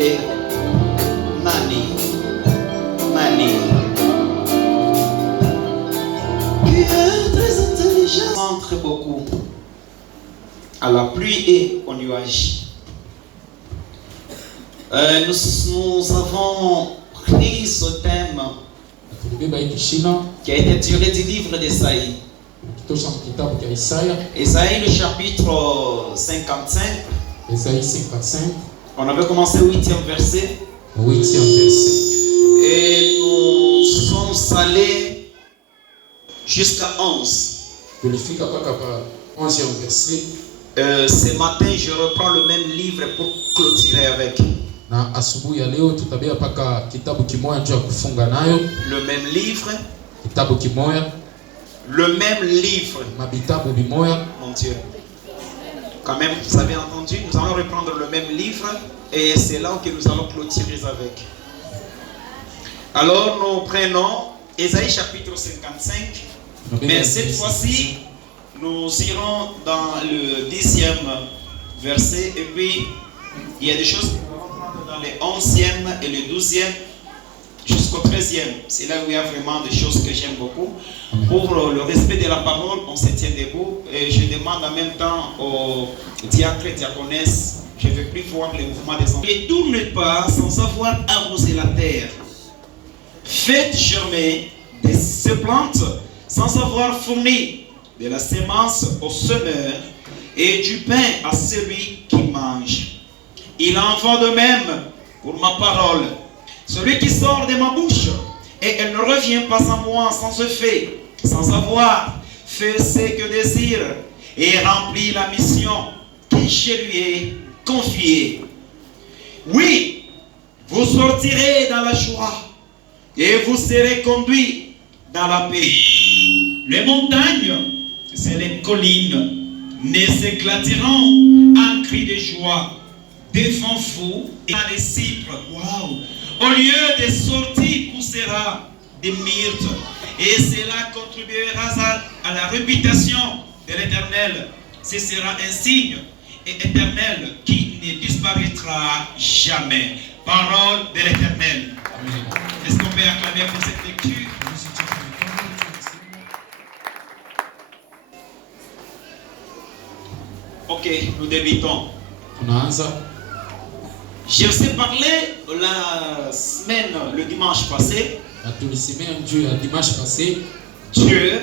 est Mani. Mani. Tu es très intelligent. Centre beaucoup à la pluie et au nuage. Nous avons pris ce thème qui a été tiré du livre d'Ésaïe. Ésaïe, le chapitre 55. Ésaïe 55. On avait commencé au 8e verset. Et nous sommes allés jusqu'à 11. Ce matin, je reprends le même livre pour clôturer avec. Le même livre. Le même livre. Mon Dieu. Quand même, vous avez entendu, nous allons reprendre le même livre et c'est là que nous allons clôturer avec. Alors, nous prenons Ésaïe chapitre 55, mais cette fois-ci, nous irons dans le 10e verset et puis il y a des choses que nous allons prendre dans les 11e et le 12e jusqu'au 13e. C'est là où il y a vraiment des choses que j'aime beaucoup. Pour le respect de la parole, on se tient debout. Et je demande en même temps aux diacres et diaconesses, je ne veux plus voir les mouvements des enfants. Ne tournez pas sans avoir arrosé la terre. Faites germer des plantes sans avoir fourni de la semence au semeur et du pain à celui qui mange. Il en va de même pour ma parole. Celui qui sort de ma bouche et elle ne revient pas à moi sans effet, sans avoir fait ce que désire et rempli la mission que je lui ai confiée. Oui, vous sortirez dans la joie et vous serez conduits dans la paix. Les montagnes et les collines ne s'éclateront en cris de joie. Des vents fous et des cypres. Waouh! Au lieu des sorties poussera des myrtes. Et cela contribuera à la réputation de l'Éternel. Ce sera un signe éternel qui ne disparaîtra jamais. Parole de l'Éternel. Est-ce qu'on peut acclamer pour cette lecture? Ok, nous débutons. Je vous ai parlé la semaine, le dimanche passé. Dieu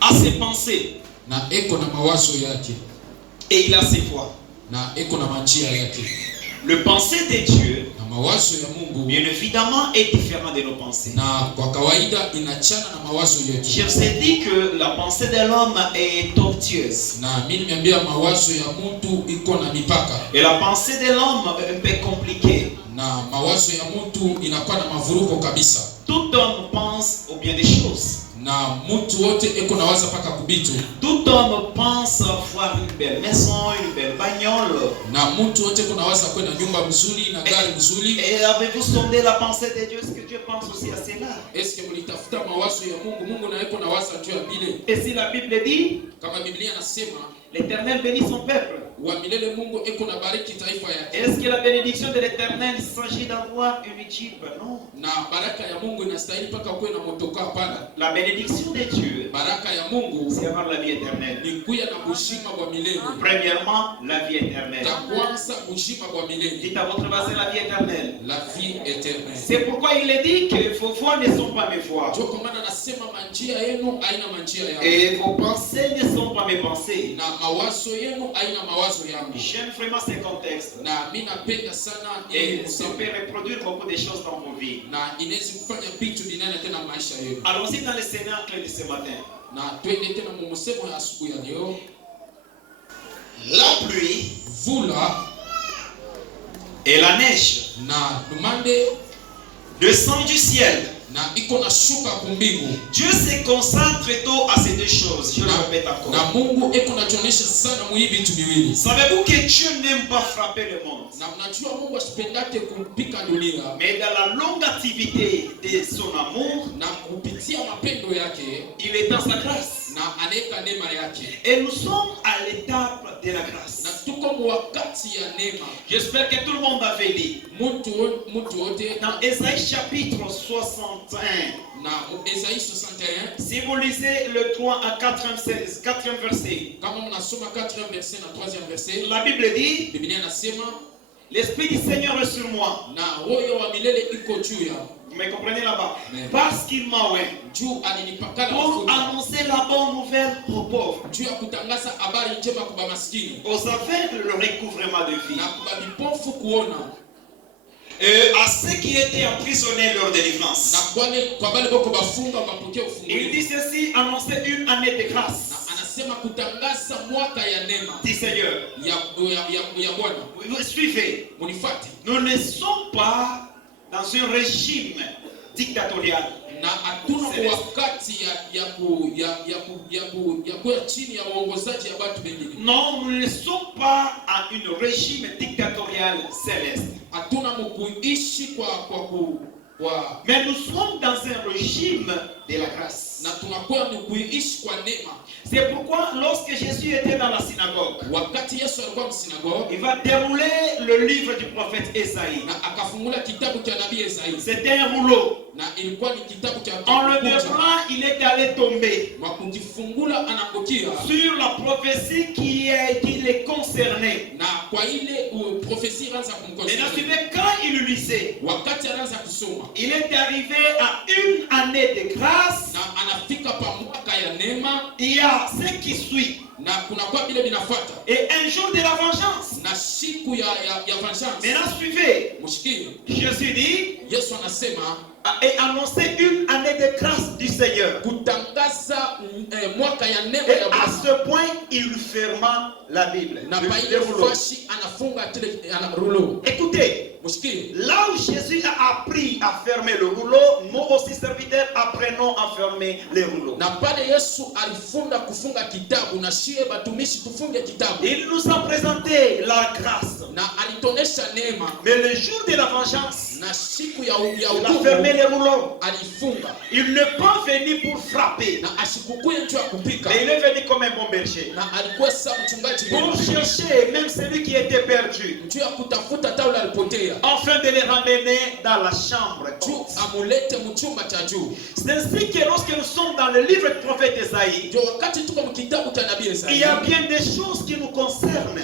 a ses pensées et il a ses voies. Le pensée de Dieu, bien évidemment, est différent de nos pensées. Je vous ai dit que la pensée de l'homme est tortueuse. Et la pensée de l'homme est un peu compliquée. Tout homme pense au bien des choses. Tout homme pense avoir une belle maison, une belle bagnole. Et avez-vous sondé la pensée de Dieu? Est-ce que Dieu pense aussi à cela? Et si la Bible dit, l'Éternel bénit son peuple, est-ce que la bénédiction de l'Éternel s'agit d'avoir une Jeep? Non. La bénédiction de Dieu, c'est avoir la vie éternelle. Premièrement, la vie éternelle. Dites à votre voisin la vie éternelle. C'est pourquoi il est dit que vos voies ne sont pas mes voies. Et vos pensées ne sont pas mes pensées. J'aime vraiment ce contexte. Et ça peut reproduire beaucoup de choses dans vos vies. Allons-y dans le cénacle de ce matin. La pluie et la neige descend du ciel. Dieu se consacre tôt à ces deux choses. Je le répète encore. Savez-vous que Dieu n'aime pas frapper le monde? Mais dans la longue activité de son amour, il est dans sa grâce. Et nous sommes à l'étape de la grâce. J'espère que tout le monde avait lu. Dans Ésaïe chapitre 61. Si vous lisez le 3 à 4e verset. La Bible dit, l'Esprit du Seigneur est sur moi. Vous me comprenez là-bas? Parce qu'il m'a oint pour annoncer la bonne nouvelle aux pauvres, aux aveugles le recouvrement de vie, et à ceux qui étaient emprisonnés leur délivrance. Il dit ceci, annoncer une année de grâce du Seigneur. Vous suivez. Nous ne sommes pas dans un régime dictatorial. Non, nous ne sommes pas à un régime dictatorial céleste. Mais nous sommes dans un régime de la grâce. C'est pourquoi lorsque Jésus était dans la synagogue, il va dérouler le livre du prophète Ésaïe. C'était un rouleau. En le déroulant, il est allé tomber sur la prophétie qui les concernait. Et quand il lisait, il est arrivé à une année de grâce. Il y a ce qui suit. Et un jour de la vengeance. Maintenant suivez. Jésus dit et annoncer une année de grâce du Seigneur. Et à ce point, il ferma la Bible. Écoutez, là où Jésus a appris à fermer le rouleau, nous aussi serviteurs apprenons à fermer les rouleaux. Il nous a présenté la grâce. Mais le jour de la vengeance, il a fermé les rouleaux. Il n'est pas venu pour frapper. Mais il est venu comme un bon berger. Pour chercher même celui qui était perdu. Afin de les ramener dans la chambre. C'est ainsi que lorsque nous sommes dans le livre du prophète Ésaïe, il y a bien des choses qui nous concernent. Et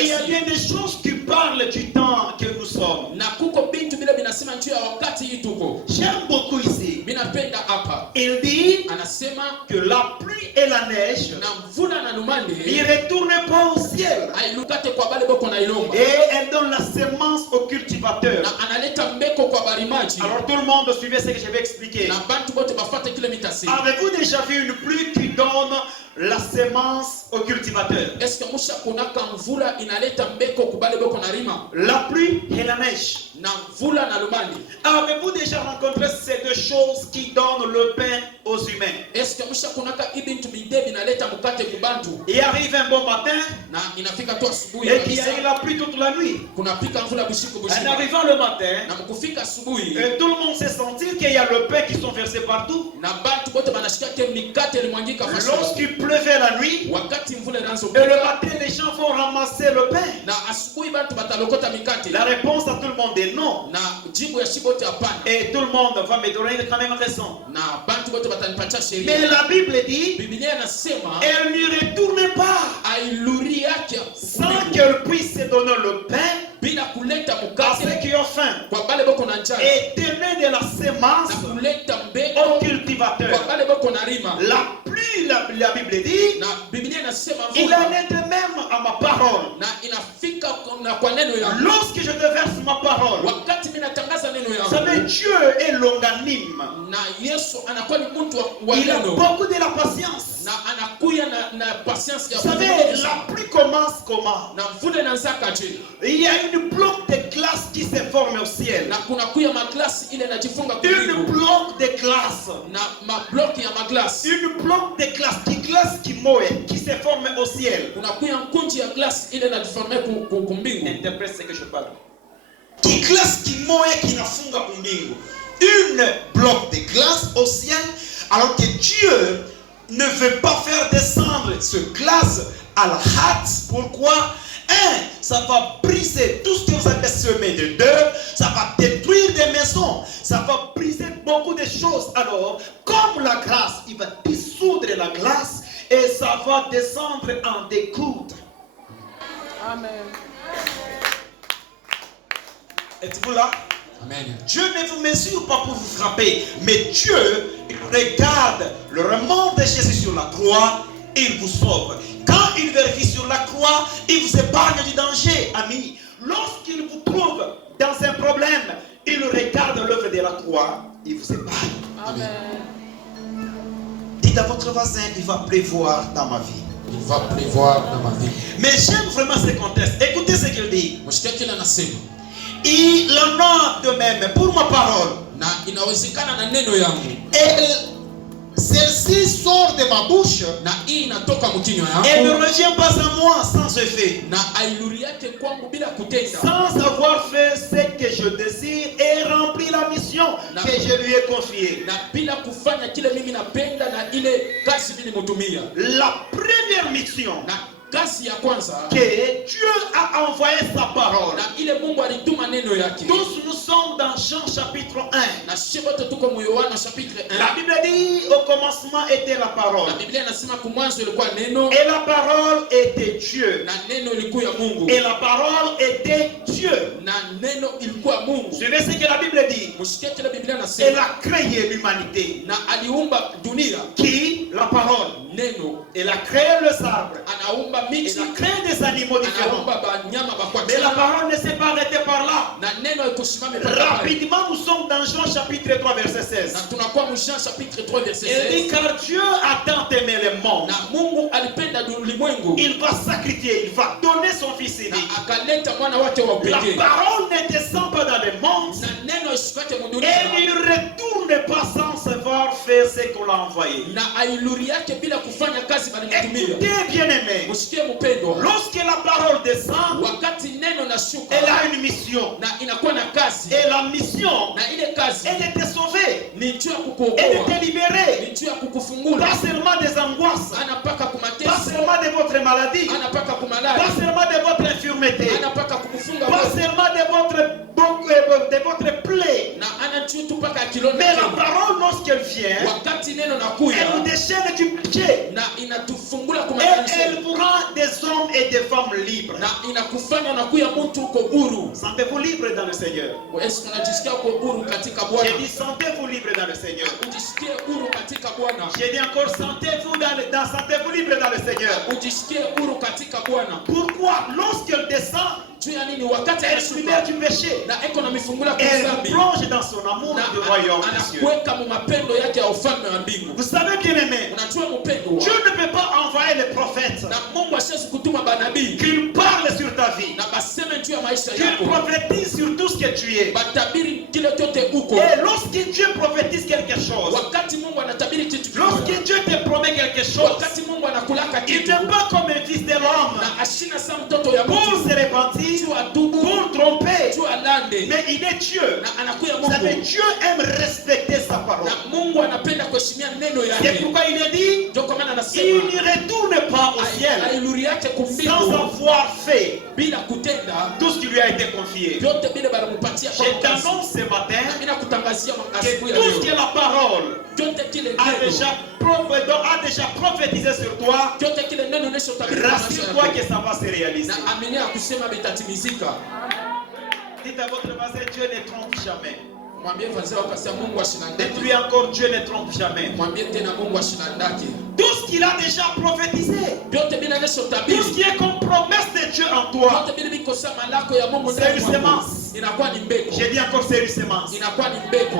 il y a bien des choses qui parlent du temps que nous sommes. J'aime beaucoup ici. Il dit que la pluie et la neige ne retournent pas au ciel. Et elle donne la semence au cultivateur. Alors tout le monde suivez ce que je vais expliquer. Avez-vous déjà vu une pluie qui donne la semence au cultivateur? La pluie et la neige. Avez-vous déjà rencontré ces deux choses qui donnent le pain aux humains? Il arrive un bon matin et il y a eu la pluie toute la nuit. En arrivant le matin, et tout le monde s'est senti qu'il y a le pain qui sont versés partout. Lorsqu'il pleuvait la nuit, et le matin les gens vont ramasser le pain. La réponse à tout le monde est non. Et tout le monde va me donner quand même raison. Mais la Bible dit, elle n'y retourne pas sans qu'elle puisse donner le pain à ceux qui ont faim et donner de la semence au cultivateur. La pluie, la Bible dit, il en est de même à ma parole. Lorsque je déverse ma parole, vous savez, Dieu est longanime. Il a beaucoup de la patience. Vous savez, la pluie commence comment? Il y a une bloc de glace qui se forme au ciel. Une bloc de glace. Une bloc de glace qui moue, qui se forme au ciel. Interprète ce que je parle. Qui glace qui moue, qui n'a funga kumbingu. Une bloc de glace au ciel Alors que Dieu ne veut pas faire descendre ce glace à la hâte. Pourquoi? Ça va briser tout ce que vous avez semé de deux. Ça va détruire des maisons. Ça va briser beaucoup de choses. Alors, comme la grâce, il va dissoudre la glace et ça va descendre en découdre. Amen. Êtes-vous là? Amen. Dieu ne vous mesure pas pour vous frapper, mais Dieu, il regarde le remords de Jésus sur la croix et il vous sauve. Quand il vérifie sur la croix, il vous épargne du danger, amis. Lorsqu'il vous trouve dans un problème, il regarde l'œuvre de la croix, il vous épargne. Amen. Dites à votre voisin, il va pleuvoir dans ma vie. Il va pleuvoir dans ma vie. Mais j'aime vraiment ce contexte. Écoutez ce qu'il dit. Msikia kile anasema. Il en a de même pour ma parole. Na inawezekana na neno yangu. Et celle-ci sort de ma bouche. Na hii inatoka mkinywa Elle ne yangu. revient pas à moi sans effet. Na ailuri yake kwangu bila kutenda. Sans avoir fait ce que je désire et rempli la mission que je lui ai confiée. Na bila kufanya kile mimi napenda na ile kazi mimi nimutumia. La première mission Na kazi ya kwanza que Dieu a envoyé sa parole. na ile Mungu alituma neno yake. Tous nous sommes dans Jean chapitre 1. Na sisi wote tuko mu Yohana chapitre 1. La Bible dit au commencement était la parole. Na Biblia inasema kwa mwanzo ilikuwa neno Et la parole était Dieu. na neno ilikuwa ya Mungu. Et la parole était Dieu. Na neno ilikuwa Mungu. Suivez ce que la Bible dit. Msikia kile Biblia Elle inasema. a créé l'humanité. Na aliumba dunia. Qui? La parole. Neno Elle a créé le sabre. anaumba miti. Elle a créé des animaux différents. Anaumba banyama bakwa. Mais la parole ne s'est pas arrêtée par là. Na neno ikusimame pale. Rapidement, nous sommes dans Jean chapitre 3 verset 16. Na tunakuwa mu Jean chapitre 3 verset Elle dit 16. car Dieu a tant aimé le monde. Na Mungu alipenda ulimwengu. Il va sacrifier, il va donner son fils Na unique. akaleta mwana wake wa La pekee. parole ne descend pas dans le monde. Na neno isikate mu Et dunia. il ne retourne pas sans savoir faire ce qu'on l'a envoyé. Na ailuri yake bila kufanya kazi balimtumia. Écoutez, bien-aimés, Msikie mpendwa. lorsque la parole descend, Wakati neno nashuka elle a une mission. na inakuwa na kazi. Et la mission, Na ile kazi elle était sauvée. ni juu ya Elle kukuokoa. était libérée. Ni juu ya kukufungula. Pas seulement des angoisses. Anapaka Pas kumateso. seulement de votre maladie. Anapaka Pas kumalali. seulement de votre infirmité. Anapaka kukufunga Pas wote. seulement de votre plaie. Na anajua tu paka kilonda. Mais la parole, lorsqu'elle vient, Wakati neno elle nakuya nous déchaîne du péché. na inatufungula Et kumakanisa. elle vous rend des hommes et des femmes libres. Na inakufanya unakuya mtu uko huru. Sentez-vous libre dans le Seigneur. Yesu unajisikia uko huru katika J'ai Bwana. dit, sentez-vous libre dans le Seigneur. Ujisikie huru katika Bwana. J'ai dit encore, sentez-vous libre dans le Seigneur. Ujisikie huru katika Bwana. Pourquoi? Lorsqu'elle descend, Juu ya nini? Wakati elle libère anashuka du péché. na eko na mifungula kwa Elle dhambi. plonge dans son amour Na du royaume des cieux. anakuweka mu mapendo yake ya ufalme wa mbingu. Vous savez, bien-aimé, Unajua mpendo Dieu wa ne peut pas envoyer les prophètes na Mungu ashezi kutuma banabii qu'ils parlent sur ta vie, na baseme juu ya maisha qu'ils yako. prophétisent sur tout ce que tu es. Batabiri kile chote uko. Et lorsque Dieu prophétise quelque chose, Wakati Mungu anatabiri kitu lorsque kimoja. Dieu te promet quelque chose, Wakati Mungu anakulaka il kitu n'est pas comme un fils de l'homme na ashina sa mtoto ya pour mtu se repentir, juu atubu pour tromper. juu alande Mais il est Dieu. na anakuya Vous savez, Mungu Dieu aime respecter sa parole. na Mungu anapenda kuheshimia neno C'est yake. pourquoi il est dit, Ndio kwa maana il anasema ne retourne pas au ciel ailuri yake sans kumbingu avoir fait bila kutenda tout ce qui lui a été confié. vyote vile banamupatia kwa Je kazi. t'annonce ce matin Mimi nakutangazia que asubuhi ya tout ce que leo la parole vyote kile a neno déjà prophétisé sur toi, vyote kile neno nishotabiri kwa maisha rassure-toi yako. que ça va se réaliser. Na aminia kusema bitatimizika. Dites à votre voisin, Dieu ne trompe jamais. Mwambie fazia wakasema Mungu ashinandaki. Dites-lui encore, Dieu ne trompe jamais. Mwambie tena Mungu ashinandaki. Tout ce qu'il a déjà prophétisé, Vyote bila tout ce nishotabiri. qui est comme promesse de Dieu en toi, Vyote bila bikosa malako ya Mungu c'est ndani une mwako. semence. Inakuwa ni mbegu. J'ai dit encore, c'est une semence. Inakuwa ni mbegu.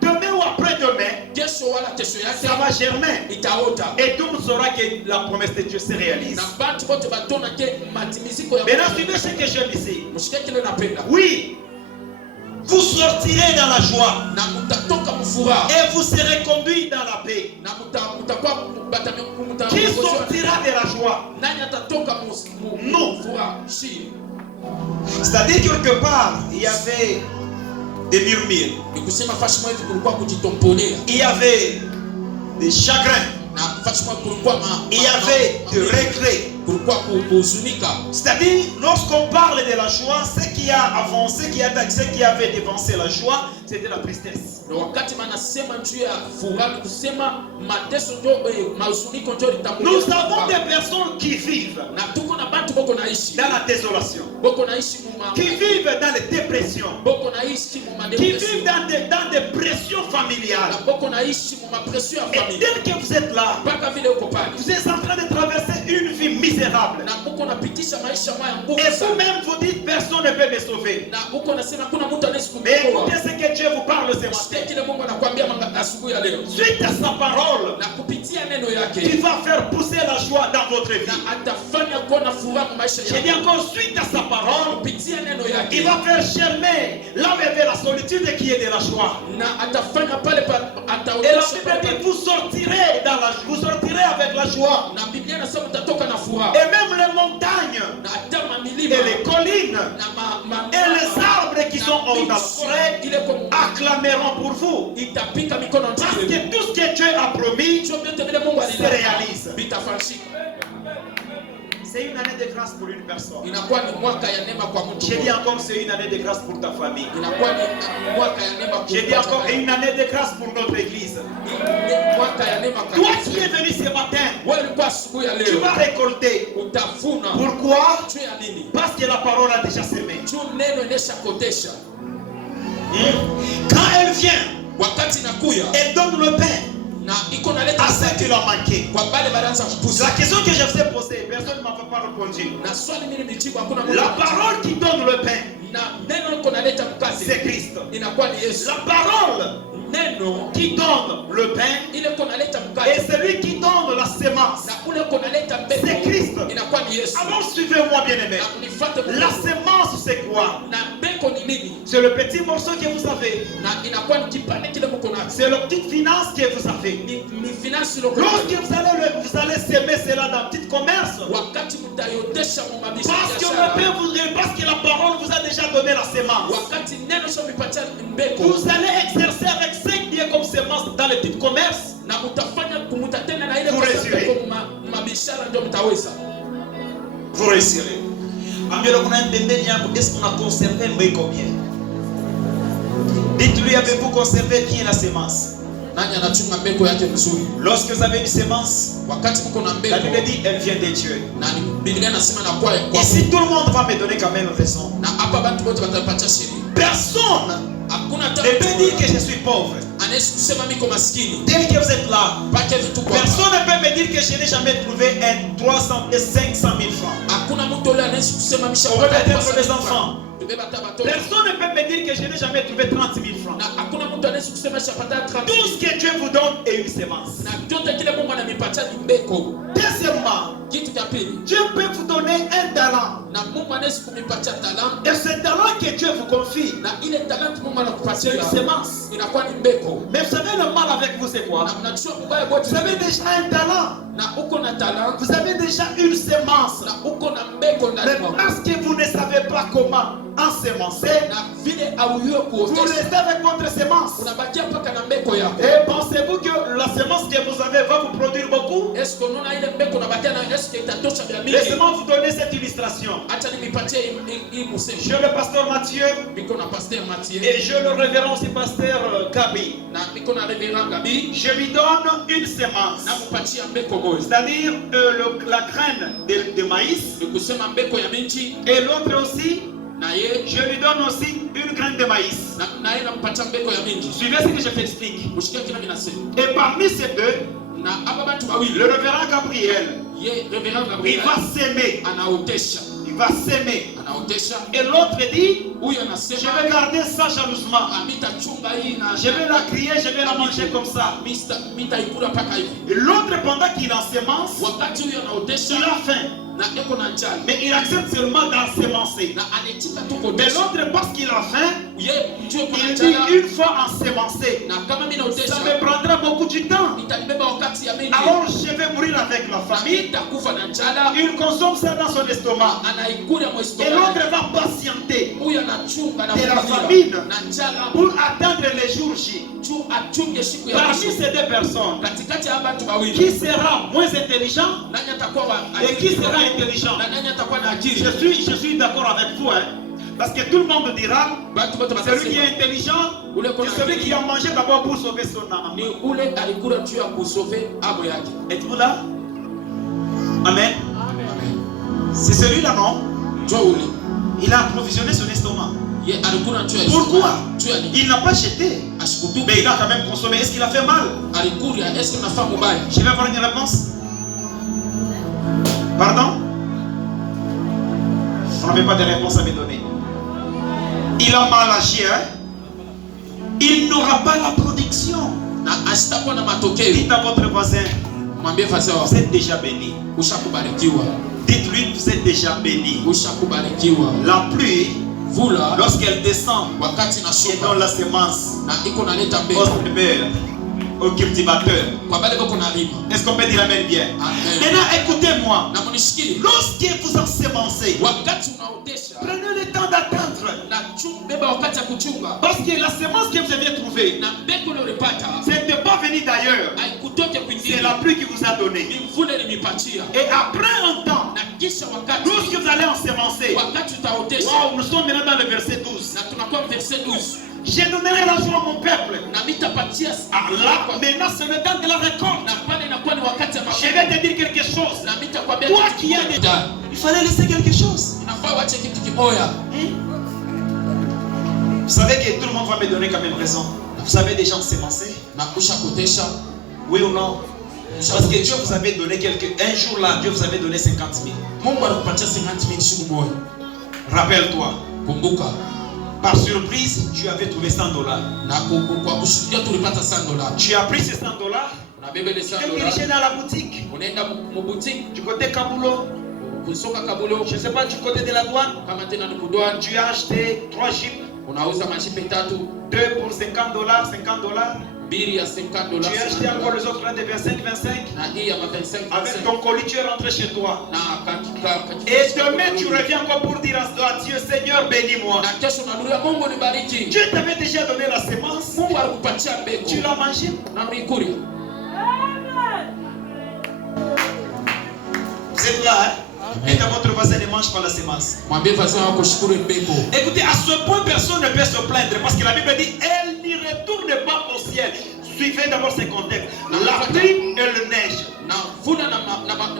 Demain ou après-demain, Kesho wala kesho ça va yake germer. itaota. Et tout le monde saura que la promesse de Dieu se réalise. Na bantu wote batona ke matimiziko ya Maintenant, suivez ce que j'aime ici. Mshike kile napenda. Oui, vous sortirez dans la joie Na mutatoka mfuraha. et vous serez conduits dans la paix. Na mutakuwa Qui sortira de la joie? Nani atatoka Non. mfuraha? Si. C'est-à-dire quelque part, il y avait des murmures. Ni kusema fashi mwa hivi kulikuwa kujitomponea. Il y avait des chagrins. Il y avait de regrets. C'est-à-dire, lorsqu'on parle de la joie, ce qui a avancé, ce qui avait dévancé la joie, c'était la tristesse. Nous avons des personnes qui vivent dans la désolation, qui vivent dans les dépressions, qui vivent dans des pressions familiales. Et dès que vous êtes là, vous êtes en train de traverser une vie misérable. Et vous-même vous dites personne ne peut me sauver. Mais écoutez ce que Dieu vous parle ce matin. Suite à sa parole, qui va faire pousser la joie dans votre vie. J'ai dit encore, suite à sa parole, il va faire germer là où il y avait la solitude qui est de la joie. Et la Bible dit vous sortirez avec la joie. Et même les montagnes et les collines et les arbres qui sont hors de la forêt acclameront pour vous. Parce que tout ce que Dieu a promis se réalise. C'est une année de grâce pour une personne. J'ai dit encore, c'est une année de grâce pour ta famille. J'ai dit encore, une année de grâce pour notre église. Toi qui es venu ce matin, tu vas récolter. Pourquoi? Parce que la parole a déjà semé. Quand elle vient, elle donne le pain à ceux qui l'ont manqué. La question que je vous ai posée, personne ne m'a pas répondu. La parole qui donne le pain, c'est Christ. La parole qui donne le pain et celui qui donne la semence, c'est Christ. Alors suivez-moi bien aimé. La semence c'est quoi? C'est le petit morceau que vous avez. C'est la petite finance que vous avez. Lorsque vous allez semer cela dans le petit commerce, parce que la parole vous a déjà donné la semence, vous allez exercer avec 5 dieux comme semence dans le petit commerce. Vous réussirez. Vous réussirez. Est-ce qu'on a conservé mais combien? Dites-lui, avez-vous conservé bien la semence? Lorsque vous avez une semence, la Bible dit elle vient de Dieu. Et si tout le monde va me donner quand même raison, personne ne peut dire que je suis pauvre. Tel que vous êtes là, personne ne peut me dire que je n'ai jamais trouvé 300 et 500 000 francs. Peut-être les enfants. Personne ne peut me dire que je n'ai jamais trouvé 30 000 francs. Tout ce que Dieu vous donne est une semence. Deuxièmement, Dieu peut vous donner un talent. Et ce talent que Dieu vous confie, c'est une semence. Mais vous savez le mal avec vous c'est quoi? Vous avez déjà un talent. Vous avez déjà une semence. Mais parce que vous ne savez pas comment ensemencer, vous restez avec votre semence. Et pensez-vous que la semence que vous avez va vous produire beaucoup? Laissez-moi vous donner cette illustration. Je le pasteur Mathieu et je le révérend aussi pasteur Gabi. Je lui donne une semence, c'est-à-dire la graine de maïs, et l'autre aussi. Je lui donne aussi une graine de maïs. Suivez ce que je t'explique. Et parmi ces deux, le révérend Gabriel, il va s'aimer. Il va s'aimer. Et l'autre dit, je vais garder ça jalousement. Je vais la crier, je vais la manger comme ça. Et l'autre, pendant qu'il ensemence, il a faim. Mais il accepte seulement d'ensemencer. Mais l'autre, parce qu'il a faim, il dit une fois ensemencé, ça me prendra beaucoup de temps. Alors je vais mourir avec la famille. Il consomme ça dans son estomac. Et l'autre va patienter de la famine pour attendre les jours J. achunge siku ya Parmi mwisho. ces deux personnes, Katikati ya watu wawili, qui sera moins intelligent nani atakuwa et qui sera intelligent? na nani atakuwa na akili? Je suis d'accord avec vous, hein? Parce que tout le monde dira, Watu wote celui qui watasema est intelligent, ule c'est celui qui a mangé d'abord pour sauver son âme. ni ule alikula juu ya kusove amo yake. Êtes-vous là? Amen. Amen. C'est celui-là, non? Njoo ule. Il a approvisionné son estomac. Ye alikula juu ya Pourquoi? juu ya nini? Il n'a pas jeté, Asikutupe. mais il a quand même consommé. Est-ce qu'il a fait mal? Alikulia, est-ce que nafaa mubaya? Je vais avoir une réponse. Pardon? On n'avait pas de réponse à me donner. Il a mal agi, hein? Il n'aura pas la production. Na asitakuwa na matokeo. Dites à votre voisin, Mwambie fasa vous êtes déjà béni. ushakubarikiwa. Dites-lui, vous êtes déjà béni. Ushakubarikiwa. La pluie, Vula lorsqu'elle descend wakati et nashuka donne la semence na iko naleta au mbegu semeur, au cultivateur. kwa bale bako nalima. Est-ce qu'on peut dire amen bien? Amen. Maintenant, écoutez-moi. Na munisikie, Lorsque vous ensemencez, wakati unaotesha prenez le temps d'attendre. na beba wakati ya kuchunga Parce que la semence que vous avez trouvée, na mbegu uliyopata ce n'est pas venu d'ailleurs. haikutoke C'est kwingine, la pluie qui vous a donné. ni mvula ilimipatia. Et après un temps, Na kisha wakati lorsque vous allez ensemencer, wakati utaotesha wow, nous sommes maintenant dans le verset 12. na tunakuwa verset 12, Je donnerai l'argent à mon peuple. na mitapatia Ah, là, maintenant, c'est le temps de la récolte. na pale inakuwa ni wakati ya Je mavuno. vais te dire quelque chose. Na mitakwambia Toi kitu qui as kimoja. des... Il fallait laisser quelque chose. Inafaa wache kitu kimoja. Vous savez que tout le monde va me donner quand même raison. Vous avez déjà ensemencé? Na kusha kutesha. Oui ou non? Parce que Dieu vous avait donné un jour là, Dieu vous avait donné 50 000. Mungu alikupatia 50,000 siku moja. Rappelle-toi. Kumbuka, Par surprise, tu avais trouvé 100 dollars. na kwa kushuhudia tulipata $100. Tu as pris ces 100 dollars, Unabeba ile tu t'es dirigé $100, dans la boutique, unaenda mu boutique, du côté Kabulo, kusoka Kabulo, je ne sais pas, du côté de la douane. kama tena ni kudwani, Tu as acheté 3 jeeps, unauza majipe 3, 2 pour 50 dollars, 50 dollars. mbili ya $50. Tu as acheté encore les autres là de 25, 25. Na hii ya 25. Avec ton colis, tu es rentré chez toi. Na Et demain, tu reviens encore pour dire à Dieu, Seigneur, bénis-moi. na kesho unarudia, Mungu nibariki. Dieu t'avait déjà donné la semence. Mungu alikupatia mbegu. Tu l'as mangé. Na unaikulia. Vous êtes là, hein? Et dans votre voisin ne mange pas la semence. Mwambie fasa wako shukuru mbegu. Écoutez, à ce point, personne ne peut se plaindre parce que la Bible dit elle n'y retourne pas au ciel. Suivez d'abord ces contextes. La pluie et le neige. Na vuna na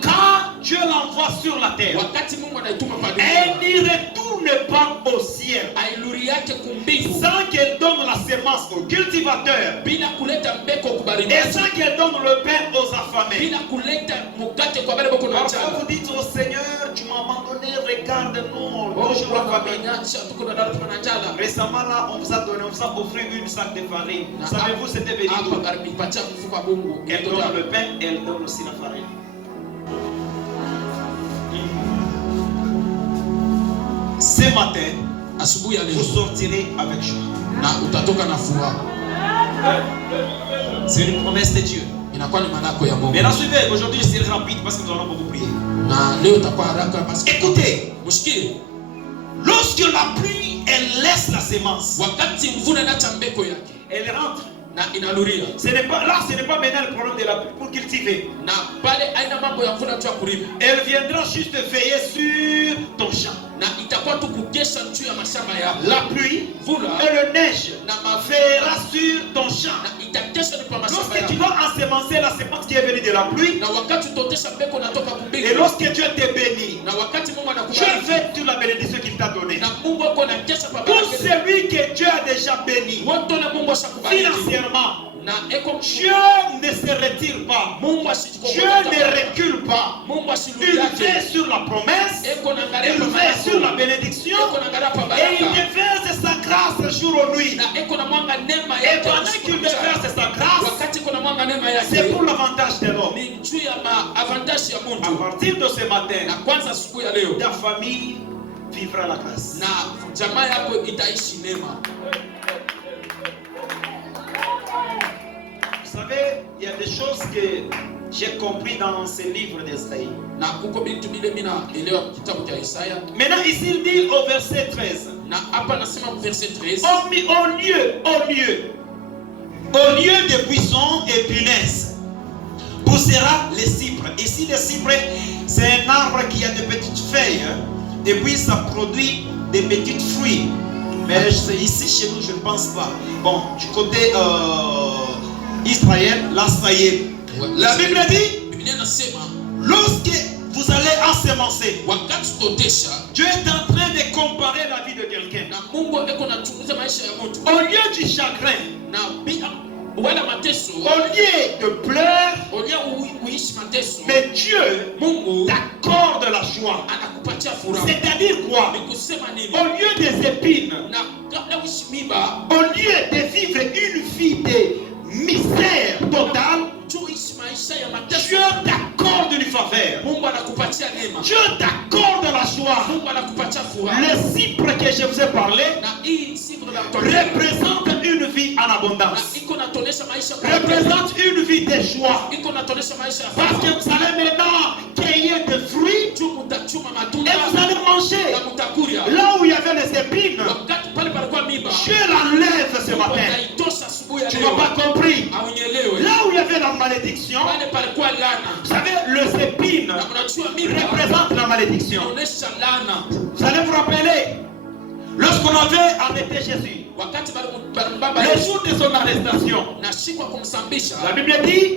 Quand Dieu l'envoie sur la terre, wakati Mungu anaituma pa elle dunia, n'y retourne pas au ciel ailuri yake kumbingu sans qu'elle donne la semence au cultivateur bila kuleta mbeko et kubariki, sans qu'elle donne le pain aux affamés. bila kuleta mukate kwa bale bako na Parfois njala. vous dites au Seigneur, tu m'as abandonné, regarde-nous, toujours la famille. Acha tuko na dada tuna njala. Récemment là, on vous a donné, on vous a offert une sac de farine. Savez-vous, c'était béni. Hapa karibu pacha mfuko wa Mungu. Elle donne le pain, elle donne aussi la farine. Ce matin, Asubuhi ya vous leo sortirez avec joie. na utatoka na furaha. C'est une promesse de Dieu. Inakuwa ni manako ya Mungu. Maintenant, suivez. Aujourd'hui, je serai rapide parce que nous allons beaucoup prier. Na leo utakuwa haraka parce que Écoutez, msikie, lorsque la pluie, elle laisse la semence, wakati mvuna inacha mbeko yake elle rentre. na inaluria. Ce n'est pas maintenant le problème de la pluie pour cultiver. Na pale aina mambo ya mvuna tu ya kulima. Elle viendra juste veiller sur ton champ. Na itakuwa tu kukesha juu ya mashamba yako. La pluie Vula et le neige na verra sur ton champ. na itakesha ni pa mashamba Lorsque tu yako. vas ensemencer la semence qui est venue de la pluie, Na wakati utotesha mbeko natoka et kumbingu. lorsque Dieu te bénit, Na wakati Mungu Dieu anakubariki. fait toute la bénédiction qu'il t'a donnée. Na Mungu ako na kesha pa Pour baraka. celui que Dieu a déjà béni Wote na Mungu ashakubariki. financièrement, Na eko Dieu ne se retire pas. Mungu Dieu asijikokota. ne recule pas. Mungu Il asirudia fait yake. sur la promesse, Eko na angalia il pa fait sur la baraka. bénédiction, Eko na angalia pa et il baraka. déverse sa grâce jour et nuit. Na eko na mwanga neema Et yake. pendant qu'il déverse sa grâce, Wakati kuna mwanga neema c'est yake. pour l'avantage de l'homme. Ni juu ya avantage ya À mtu. partir de ce matin, Na kwanza siku ya leo ta famille vivra la grâce. na jamaa yako itaishi neema. Vous savez, il y a des choses que j'ai compris dans ce livre d'Esaïe. Na kuko bintu bile mina elewa kitabu cha Isaya. Maintenant, ici, il dit au verset 13, Na hapa nasema verset 13. au lieu Au lieu de buissons et punaises, poussera les cypres. Ici, les cypres, c'est un arbre qui a de petites feuilles. Et puis, ça produit des petits fruits. Mais ici, chez nous, je ne pense pas. Bon, du côté Israël, là, ça y est. La Bible dit, lorsque vous allez ensemencer, Dieu est en train de comparer la vie de quelqu'un. Au lieu du chagrin, au lieu de pleurer, mais Dieu t'accorde la joie. C'est-à-dire quoi? Au lieu des épines, au lieu de vivre une vie de misère totale, Dieu t'accorde une faveur. Dieu t'accorde la joie. Le cypre que je vous ai parlé représente une vie en abondance, représente une vie de joie, parce que vous allez maintenant cueillir des fruits et vous allez manger. Là où il y avait les épines, Dieu l'enlève ce matin. Tu n'as pas compris. Là où il y avait la malédiction, vous savez, les épines représentent la malédiction. Vous allez vous rappeler, lorsqu'on avait arrêté Jésus, le jour de son arrestation, la Bible dit,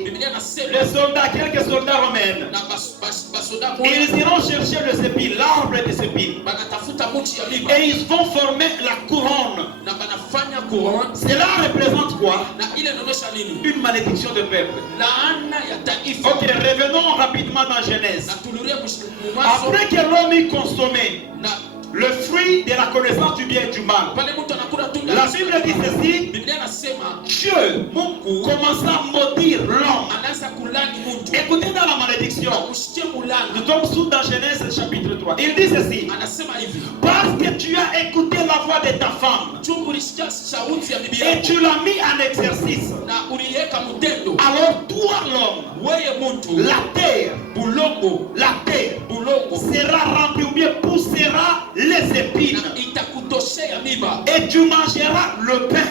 les soldats, quelques soldats romains, ils iront chercher les épines, l'arbre des épines, et ils vont former la couronne. Cela représente quoi? Une malédiction de peuple. Ok, revenons rapidement dans Genèse. Après que l'homme ait consommé le fruit de la connaissance du bien et du mal, la Bible dit ceci, Dieu commença à maudire l'homme. Écoutez dans la malédiction, nous sommes sous dans Genèse chapitre 3. Il dit ceci, parce que tu as écouté la voix de ta femme et tu l'as mis en exercice, alors toi l'homme, la terre sera remplie ou bien poussera les épines et tu mangeras le pain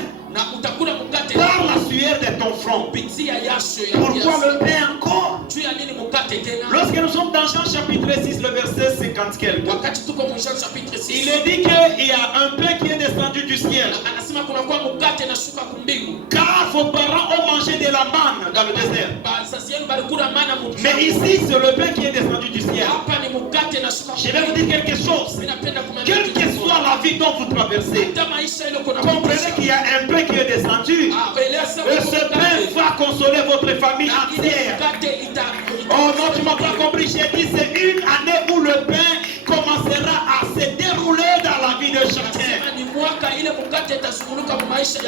par la sueur de ton front. Pourquoi le pain encore? Lorsque nous sommes dans Jean chapitre 6, le verset 50 quelque, il est dit qu'il y a un pain qui est descendu du ciel, car vos parents ont mangé de la manne dans le désert. Mais ici c'est le pain qui est descendu du ciel. Je vais vous dire quelque chose. Quelle que soit la vie dont vous traversez, comprenez qu'il y a un pain qui est descendu, et ce pain va consoler votre famille entière. Oh non, tu m'as pas compris. J'ai dit c'est une année où le pain commencera à se dérouler dans la vie de chacun.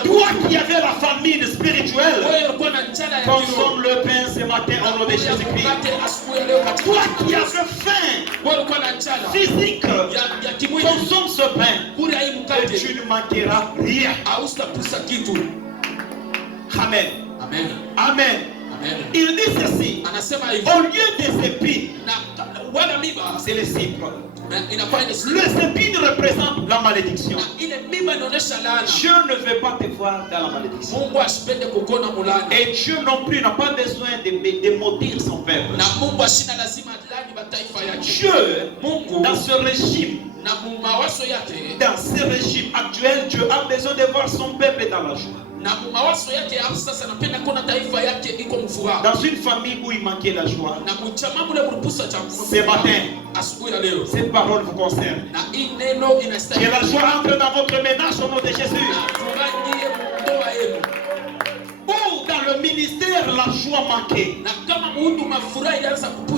Toi qui avais la famine spirituelle, consomme le pain ce matin au nom de Jésus-Christ. Toi qui avais faim physique, consomme ce pain et tu ne manqueras rien. Amen. Amen. Amen. Il dit ceci, au lieu des épines, c'est les cypres. Les épines représentent la malédiction. Dieu ne veut pas te voir dans la malédiction. Et Dieu non plus n'a pas besoin de maudire son peuple. Dieu, dans ce régime actuel, Dieu a besoin de voir son peuple dans la joie. Dans une famille où il manquait la joie, ce matin, cette parole vous concerne. Que la joie entre dans votre ménage au nom de Jésus. Ou dans le ministère, la joie manquait.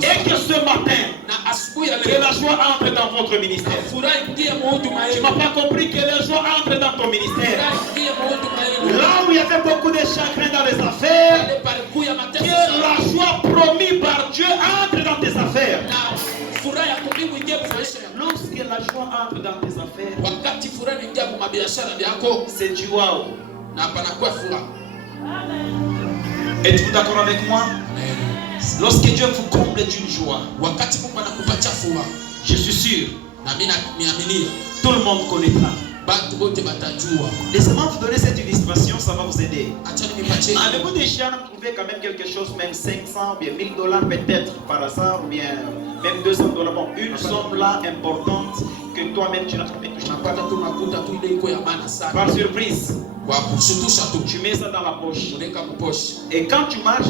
Et que ce matin, que la joie entre dans votre ministère. Tu n'as pas compris que la joie entre dans ton ministère. Là où il y avait beaucoup de chagrin dans les affaires, que la joie promise par Dieu entre dans tes affaires. Lorsque la joie entre dans tes affaires, c'est du wow. Êtes-vous d'accord avec moi? Lorsque Dieu vous comble d'une joie, je suis sûr, tout le monde connaîtra. Laissez-moi vous donner cette illustration, ça va vous aider. Avez-vous déjà trouvé quand même quelque chose, même 500 ou bien $1000 peut-être par hasard, ou bien même $200, bon, une somme là importante que toi-même tu n'as pas par surprise. Tu mets ça dans la poche. Et quand tu marches,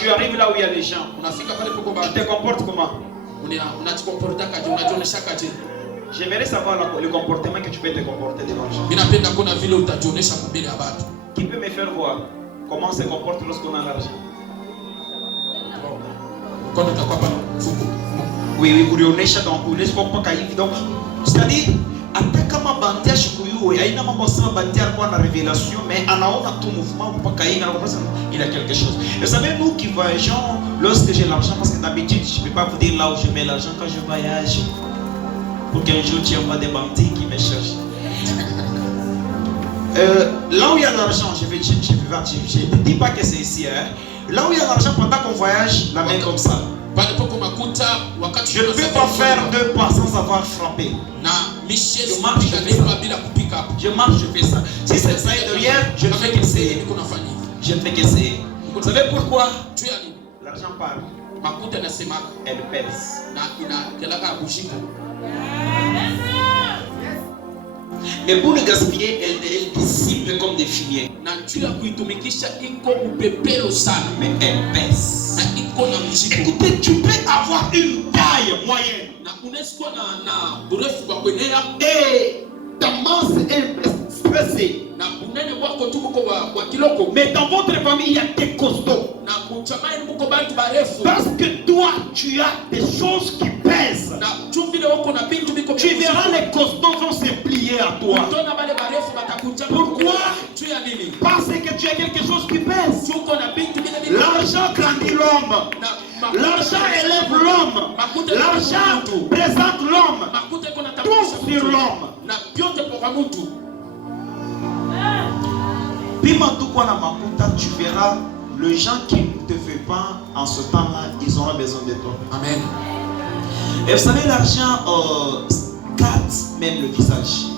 tu arrives là où il y a les gens. Tu te comportes comment? J'aimerais savoir le comportement que tu peux te comporter devant les gens. Qui peut me faire voir comment on se comporte lorsqu'on a l'argent? Oui, donc, c'est-à-dire, attaque ma bandia chikuyu, et aïna ma bossa bandia quoi la révélation, mais en a tout mouvement, il a quelque chose. Vous savez, nous qui voyageons, lorsque j'ai l'argent, parce que d'habitude, je ne peux pas vous dire là où je mets l'argent quand je voyage, pour qu'un jour tu envoies des bandits qui me cherchent. Là où il y a l'argent, je ne dis pas que c'est ici, hein. Là où il y a l'argent, pendant qu'on voyage, la main comme ça. Je ne peux pas faire 2 pas sans avoir frappé. Je marche, je fais ça. Si c'est ça et derrière, je ne fais qu'essayer. Je ne fais qu'essayer. Vous savez pourquoi? L'argent parle. Elle pèse. Mais pour le gaspiller, elle dissipe comme des filières. Mais elle pèse. Écoutez, tu peux avoir une taille moyenne. Et ta masse est stressée. Mais dans votre famille, il y a des costauds. Parce que toi, tu as des choses qui pèsent. Tu verras les costauds vont se plier à toi. Pourquoi? Parce que tu as quelque chose qui pèse. L'argent grandit l'homme. L'argent élève l'homme. L'argent présente l'homme. Tout sur l'homme. Tu verras les gens qui ne te veulent pas en ce temps-là, ils auront besoin de toi. Amen. Et vous savez, l'argent gâte même le visage.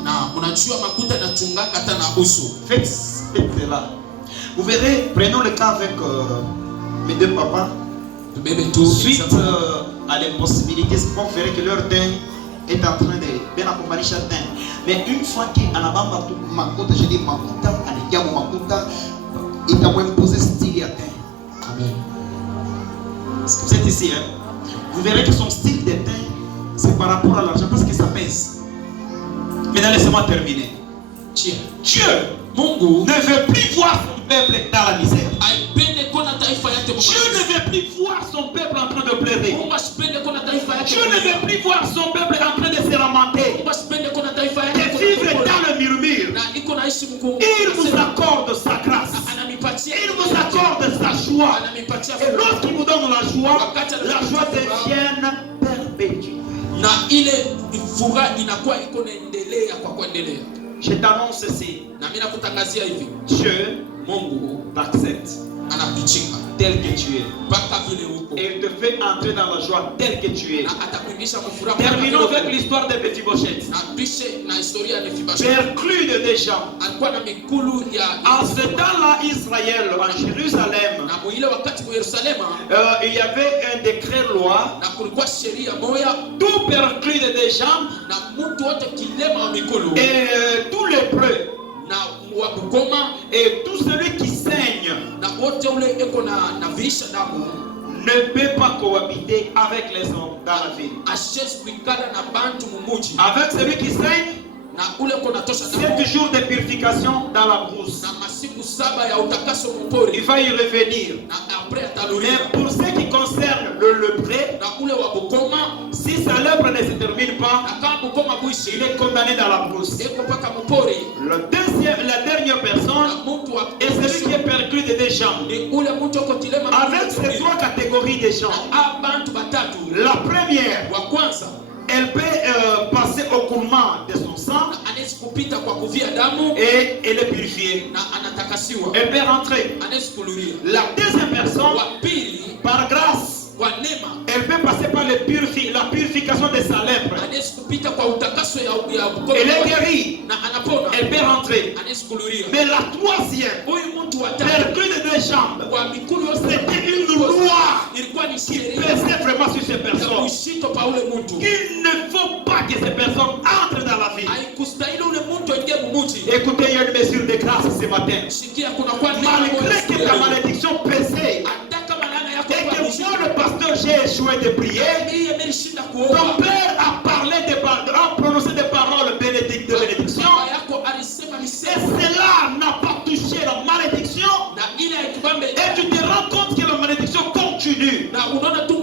Faites cela. Vous verrez, prenons le cas avec mes 2 papas. Suite à l'impossibilité, vous verrez que leur teint est en train de bien accompagner chaque teint. Mais une fois qu'il y a un je dis makuta, il t'a imposé style à teint. Amen. Vous êtes ici, hein? Vous verrez que son style de teint, c'est par rapport à l'argent, parce que ça pèse. Maintenant, laissez-moi terminer. Dieu ne veut plus voir son peuple dans la misère. Dieu ne veut plus voir son peuple en train de pleurer. Dieu ne veut plus voir son peuple en train de se lamenter, de vivre dans le murmure. Il vous accorde sa grâce. Il vous accorde sa joie. Et lorsqu'il vous donne la joie devient perpétuelle. Je t'annonce ceci. Dieu t'accepte tel que tu es. Et il te fait entrer dans la joie tel que tu es. Terminons avec l'histoire de Mephibosheth. Perclus de des gens. En ce temps-là, Israël, en Jérusalem, il y avait un décret loi. Tout perclus de des gens. Et tout lépreux. Et tout celui qui saigne ne peut pas cohabiter avec les hommes dans la ville. Avec celui qui saigne, 7 jours de purification dans la brousse. Il va y revenir. Mais pour ce qui concerne le lépreux, si sa lèpre ne se termine pas, il est condamné dans la brousse. La dernière personne est celui qui est perclus de des gens. Avec ces 3 catégories de gens, la première, elle peut passer au coulement de son sang et elle est purifiée. Elle peut rentrer. La deuxième personne, par grâce, kwa neema Elle peut passer par la purification de sa lèpre. anaweza kupita kwa utakaso ya Elle est guérie. na anapona, Elle peut rentrer. anaweza kuluria. Mais la troisième, Huyu mtu wa tatu perclus de 2 jambes, kwa miguu yote c'était une loi ilikuwa ni qui sheria pesait vraiment sur ces ya personnes. kushito pa ule mtu. Il ne faut pas que ces personnes entrent dans la vie. Haikustahili ule mtu aingie mumuji. Écoutez, il y a une mesure de grâce ce matin. Sikia, kuna kwa Malgré que ta malédiction pesait hata kama laana yako et kwa que moi, le pasteur, j'ai échoué de prier, mimi imenishinda ton kuomba. père a parlé a prononcé des paroles de bénédiction. Baba yako alisema Et niseme cela n'a pas touché la malédiction. na ile haikubambe, Et tu te rends compte que la malédiction continue. na unaona tu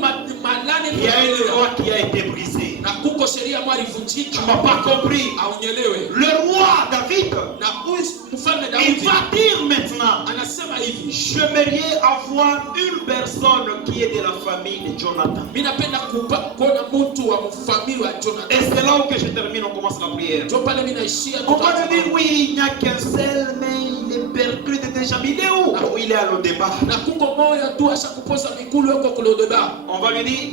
malane Il y a une loi qui a été brisée. na kuko sheria ambayo Tu ilivunjika. ne m'as pas compris. Aunyelewe. Le roi David, Na huyu mfalme il Daudi va dire maintenant, anasema hivi, j'aimerais avoir une personne qui est de la famille de Jonathan. mimi napenda kuona mtu wa familia wa Et Jonathan. c'est là où que je termine, on commence la prière. Ndio pale mimi naishia. On va me dire, oui, il n'y a qu'un seul, mais il est perclus de déjà. Il est où? Ah, il est à l'Odéba. Na kuko moyo tu ashakupoza mikulu yako kule deba. On va lui dire,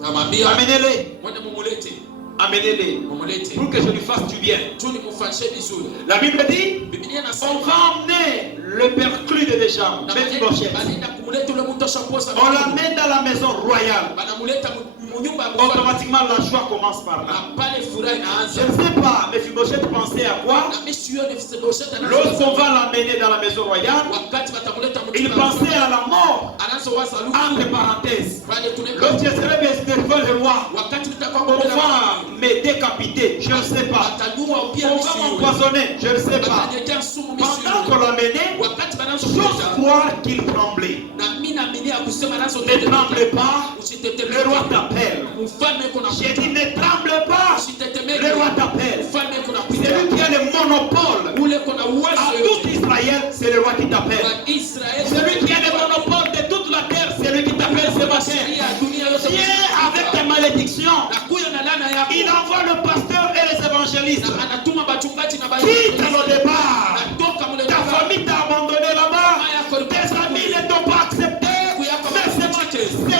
Namwambia amenez-les, mwende mumulete. amenez-les, Mumulete. pour que je lui fasse du bien. Tu ni mfanyie vizuri. La Bible dit, Biblia on inasema va emmener le perclus de déjà, Mephibosheth. banaenda kumuleta ule mtu ashapoza. On l'amène dans la maison royale. Banamuleta munyumba ya mfalme. Automatiquement, la joie commence par là. Na pale furaha Je inaanza. ne sais pas, Mephibosheth pensait à quoi? Na mimi sio Mephibosheth Lorsqu'on va l'amener dans la maison royale, wakati watamuleta mtu. il pensait à la mort. Anaanza waza Entre parenthèses. pale tuneka. Lorsque je serai devant le roi, Wakati tutakuwa on va me décapiter, je ne sais pas. atajua pia On va m'empoisonner, je ne sais pas. Batajetea sumu Pendant misi. qu'on l'amenait, Wakati banaanza j'ose kuleta croire qu'il tremblait. na mimi naamini kusema anaanza Ne tremble pas, usitetemeke. le roi t'appelle. Mfalme kuna J'ai dit ne tremble pas, usitetemeke. le roi t'appelle. Mfalme kuna C'est lui qui a le monopole. ule kuna À uwezo tout Israël, c'est le roi qui t'appelle. wa Israeli. Celui qui a le monopole de toute la terre, c'est lui qui t'appelle ce matin. Sheria ya dunia yote. Viens avec tes malédictions. na kuya na laana yako. Il envoie le pasteur et les évangélistes. Na anatuma bachungaji na Quitte le départ. Natoka mule Ta deba. famille t'a abandonné là-bas. Tes amis ne t'ont pas accepté. Mais c'est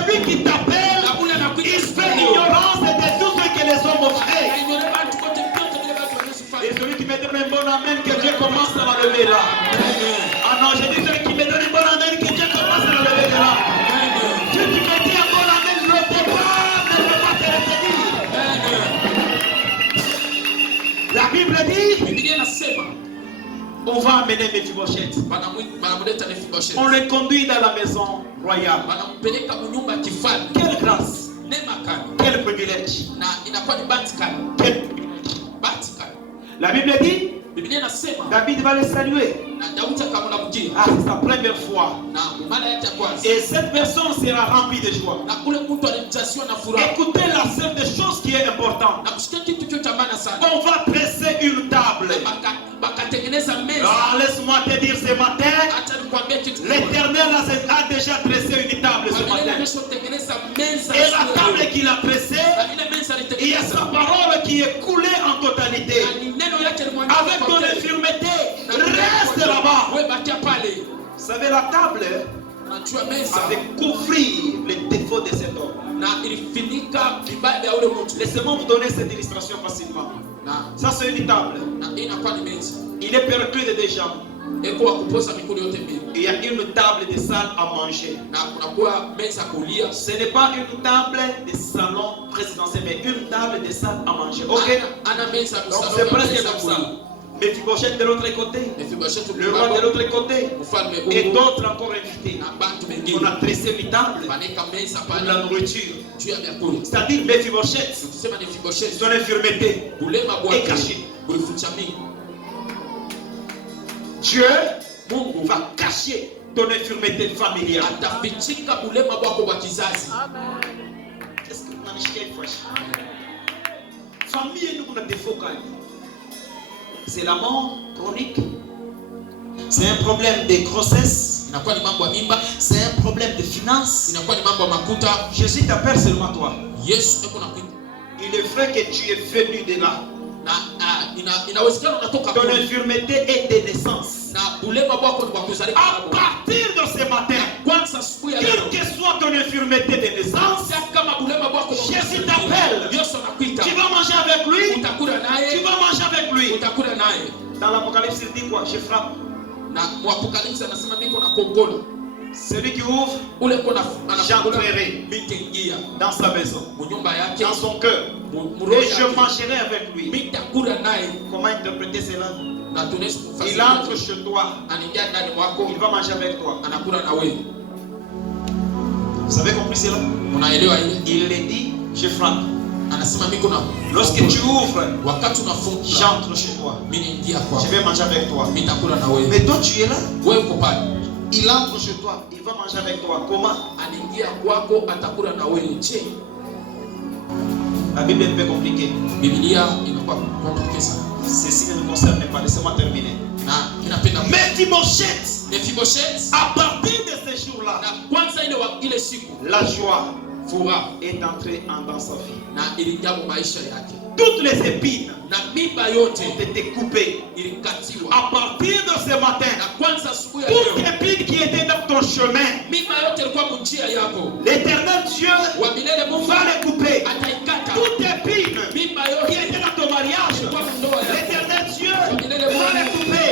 lui qui t'appelle. Il fait l'ignorance de tout ce que les hommes ont fait. Et celui qui me donne un bon amen, que Dieu commence à l'enlever là. Ah non, j'ai dit celui qui me donne un bon amen, que Dieu commence à l'enlever là. Si tu me dis un bon amen, ne le pas te retenir. La Bible dit, Biblia inasema on va amener Mephibosheth. banamuleta Mephibosheth. On le conduit dans la maison royale. Banampeleka mnyumba ya kifalme. Quelle grâce, Neema kali. quel privilège. Na inakuwa ni bahati kali. Quel privilège. Bahati kali. La Bible dit, Biblia inasema David va le saluer. na Daudi akamwambia Ah, c'est sa première fois. na mara yake ya kwanza. Et cette personne sera remplie de joie. Na ule mtu alimjazwa na furaha. Écoutez la seule des choses qui est importante. Na kusikia kitu kio cha maana sana. On va dresser une table. Bakatengeneza meza. Ah, laisse-moi te dire ce matin, Acha nikwambie kitu. l'Éternel a déjà dressé une table ce matin. Ameshatengeneza meza. Et la table qu'il a dressée, Na ile meza il y a sa parole qui est coulée en totalité. Na ni neno yake limwandika. Avec ton infirmité, reste là-bas. Wewe bakia pale. Vous savez, la table Unajua meza avait couvert les défauts de cet homme. na ilifinika vibaya vya ule mtu. Laissez-moi vous donner cette illustration facilement. Na Ça, c'est une table. na hii inakuwa ni meza. Il est perclus de deux jambes. Eko wa kupoza mikono yote mbili. Il y a une table de salle à manger. Na kunakuwa meza kulia. Ce n'est pas une table de salon présidentiel, mais une table de salle à manger. Ok? Ana meza Donc msaloni. c'est presque comme ça. Mephibosheth de l'autre côté, Mephibosheth le roi de l'autre côté, mfalme et huko d'autres encore invités. na bantu On wengine. a dressé une table Baneka meza pour pale la nourriture. juu ya vyakula. C'est-à-dire Mephibosheth, Tukisema Mephibosheth, son infirmité. bulema Et bwake caché. bulificha mingi. Dieu Mungu va cacher ton infirmité familiale. atafichika bulema bwako bwa kizazi. Qu'est-ce que vous en achetez, frère? Famille, nous avons des défauts. C'est la mort chronique. C'est un problème de grossesse. Inakuwa ni mambo ya mimba, C'est un problème de finances. inakuwa ni mambo ya makuta. Jésus t'appelle seulement toi. Yesu eko nakuita. Il est vrai que tu es venu de là. Na inawezekana unatoka Ton kule. infirmité est de naissance. Na bulema bwako ni kwa kuzalika. À partir de ce matin, Kwanza siku ya quelle leo, que soit ton infirmité de naissance, Jésus t'appelle. Tu vas manger avec lui. Tu vas manger avec lui. Dans l'Apocalypse, il dit quoi? Je frappe. Celui qui ouvre, j'entrerai dans sa maison, dans son cœur, et je mangerai avec lui. Comment interpréter cela? Il entre chez toi, il va manger avec toi. Vous avez compris cela? Il est dit, je frappe. Lorsque tu ouvres, j'entre chez toi. Je vais manger avec toi. Mais toi tu es là. Il entre chez toi, il va manger avec toi. Comment? La Bible est un peu compliquée. Ceci ne nous concerne pas. Laissez-moi terminer. Mais Mephibosheth, à partir de ce jour-là, la joie est entrée dans sa vie. Toutes les épines ont été coupées. À partir de ce matin, toute épine qui était dans ton chemin, l'Éternel Dieu va les couper. Toute épine qui était dans ton mariage, l'Éternel Dieu va les couper.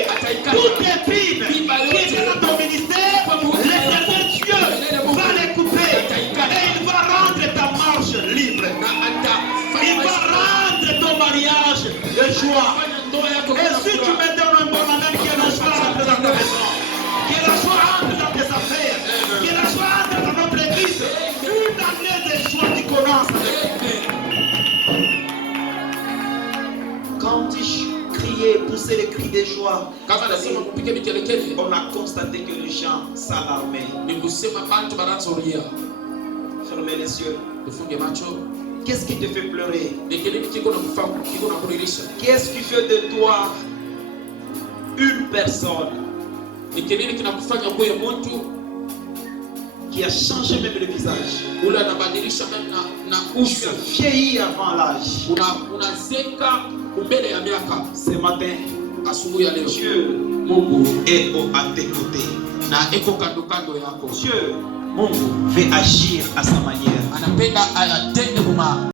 Toute épine qui était dans ton ministère, l'Éternel Dieu va les couper. Et il va rendre ta marche libre. Il va rendre ton mariage de joie. Et si tu me donnes un bon amen, que la joie entre dans ta maison, que la joie entre dans tes affaires, que la joie entre dans notre église, une année de joie qui commence. Quand tu criais, poussais les cris de joie, on a constaté que les gens s'alarmaient. Fermez les yeux. Qu'est-ce qui te fait pleurer? Qu'est-ce qui fait de toi une personne qui a changé même le visage? Tu as vieilli avant l'âge. Ce matin, Dieu est à tes côtés. Dieu veut agir à sa manière.